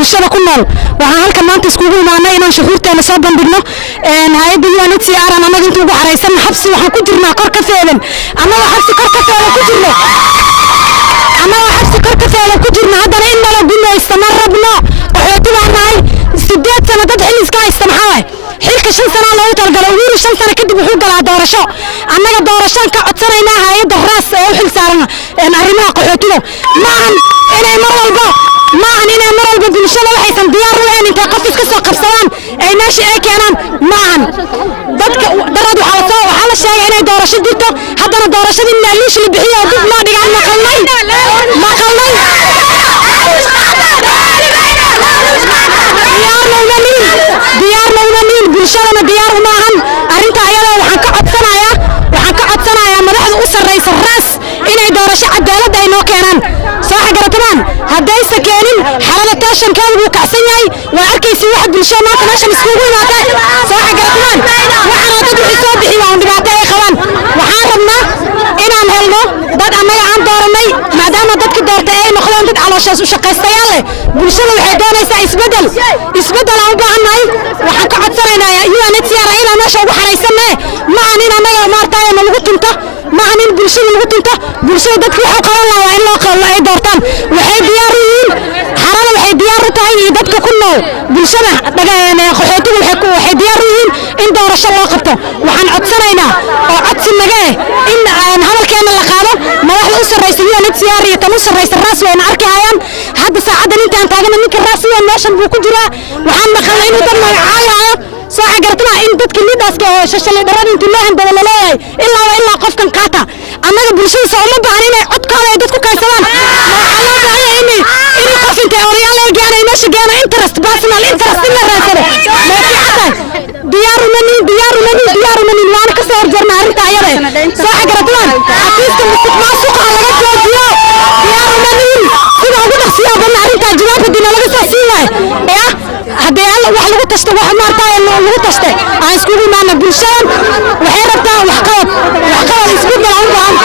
bulshada ku nool waxaan halkan maanta iskugu imaanay inaan shuhuurteena soo bandhigno hay'adda UNHCR anaga inta ugu xareysan xabsi waxaan ku jirnaa kor ka feedan anaga xabsi kor ka feedan ku jirno haddana in nala gumaysto ma rabno qaxooti baan nahay 8 sano dad xil iska haysta maxaa waay xilka 5 sano loogu talgalay wiil 5 sano kadib wuxuu galaa doorasho annaga doorashaan ka codsanaynaa hay'adda raas ee u xil saaran arrimaha qaxootiga maahan inay mar walba bulshada waxaysan diyaar u ahayn intay qof iska soo qabsadaan ay meesha ay keenaan maahan dadka darad waxaa la sheegay inay doorasho jirto haddana doorashadii maaliish la bixiyo oo dib loo dhigaan maqalnay diyaar lownamin bulshadana diyaar uma ahan arrinta ayada waxaan ka codsanayaa madaxda u sarreysa raas inay doorasho cadaalad ay noo keenaan soo xagaratamaan haddaysa keenin xalada taashankeeda wuu kacsan yahay waa arkaysi waxa bulshada maanta meeshan iskugu imaatay soo xagaratamaan waxaana dad wixii soo bixi waa dhibaato ay qabaan waxaan rabnaa inaan helno dad annaga aan dooranay maadaama dadki doortay ay noqdeen dad calooshaas u shaqaystayaal leh bulshada waxay doonaysaa isbedel aan u baahannahay waxaan ka codsanaynaa UNHCR inaan meesha ugu xaraysannae ma ahan in annaga maartaay lagu tunto ma ahan in bulshada lagu tunto bulshada dadki waxu qaban lahaa waa in loo qablo ay doortaan waxay diyaar u yihiin xarada waxay diyaar u tahay iyo dadka ku nool bulshada qaxootiga waxay diyaar u yihiin in doorasho loo qabto waxaan codsanaynaa oo codsi naga in hadalkeena la qaado madaxda u sarreysa UNHCR iyo tan u sarreysa raas wayna arki hayaan hadda saacadan intaan taagana ninka raas iyo meeshan buu ku jiraa waxaan maqalnay inuu dad magacaayayo soo xagartana in dadka liidaaska oo shashale dharada intuu loo handaba la leeyahay ilaa qofkan qaata annaga bulshada soo uma baahan inay codkooda ay dadku kaysadaan waxaa loo baahan yahay in qof intay odayaal ay gaanay meesha gaana interest personal interest in la raadsado ma fiicatahay diyaar umanin waana ka soo horjeerna arrinta ayada soo xagaratamaan xafiiska musuqmaasuqa laga joojiyo diyaar umanin sida ugu dhaqsiyaa badna arrintaa jawaab haddii nalaga soo siin waayo haddii wax lagu tashto wax maartaay lagu tashte aan iskugu imaana bulshadan waxay rabtaa waxqabad isbedel aan u baahan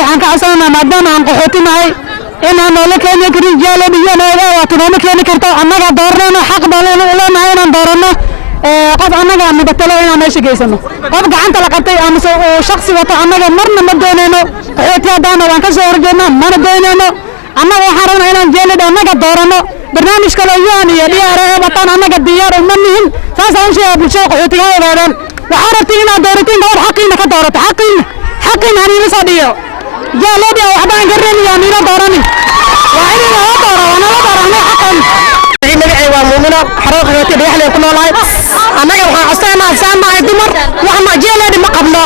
waxaan ka codsanaa maadaama aan qaxootinahay inaan noola keeni karin jaaladiyanooda waad nooma keeni karto annaga dooranayno xaq baan leenahay inaan dooranno qof annaga mubatalo inaan meesha geysano qof gacanta la qabtay amase uu shaksi wato annaga marna ma doonayno qaxooti haddaana waan ka soo horjeednaa mana doonayno annaga waxaan rabnaa inaan jaalada annaga dooranno barnaamij kale UN iyo DRA wataan annaga diyaar uma nihin saasaan u sheegaa bulshada qaxootiga ha ogaadaan waxaa rabtiin inaad dooratiin gabadh xaqiina ka doorato xaqiina haniila soo dhiyo jaaladi waxbaan garanayaa miina dooranin waa in nala dooro annaga xaqan magacay waa muumino xaroo qaxooti dhagaxley ku noolahay annaga waxaan codsanaynaa saamahay dumar waxna jaaladi ma qabno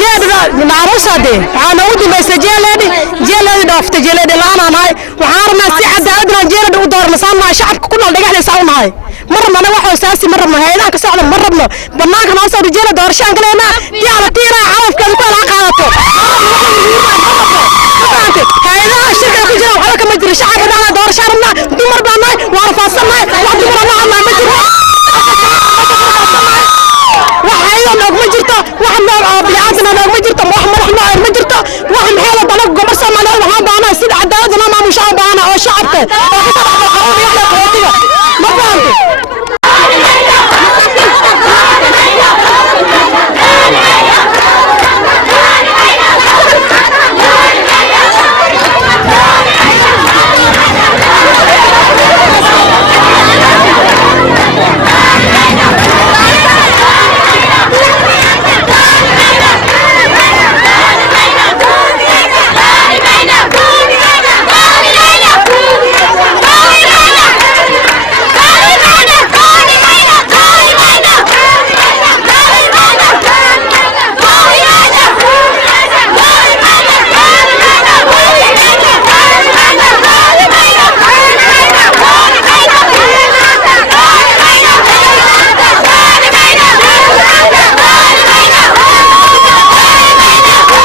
jaaladi macruusaade waxaa noogu dambaysay jaaladi dhooftay jaaladi la'aan nahay waxaan rabnaa si cadaaladna jaaladi u doorno saamahay shacabka ku nool dhagaxley saa u nahay ma rabno wax hoosaasi ma rabno hay'adaha ka socda ma rabno banaanka noo soo dhijina doorashaan kaleena tiira carafkeeda ku la qaadato hay'adaha shirka ku jira waxa kama jiro shacabka doorashaan rabna dumar baan nahay waan faasanahay wax dumar ma jiro wax hay'ad ma jirto wax nooc bilaadna ma jirto wax madax ma jirto wax maxay la dalab gobar Soomaaliyeed waxaan baanahay sida cadaaladna maamusha baana oo shacabka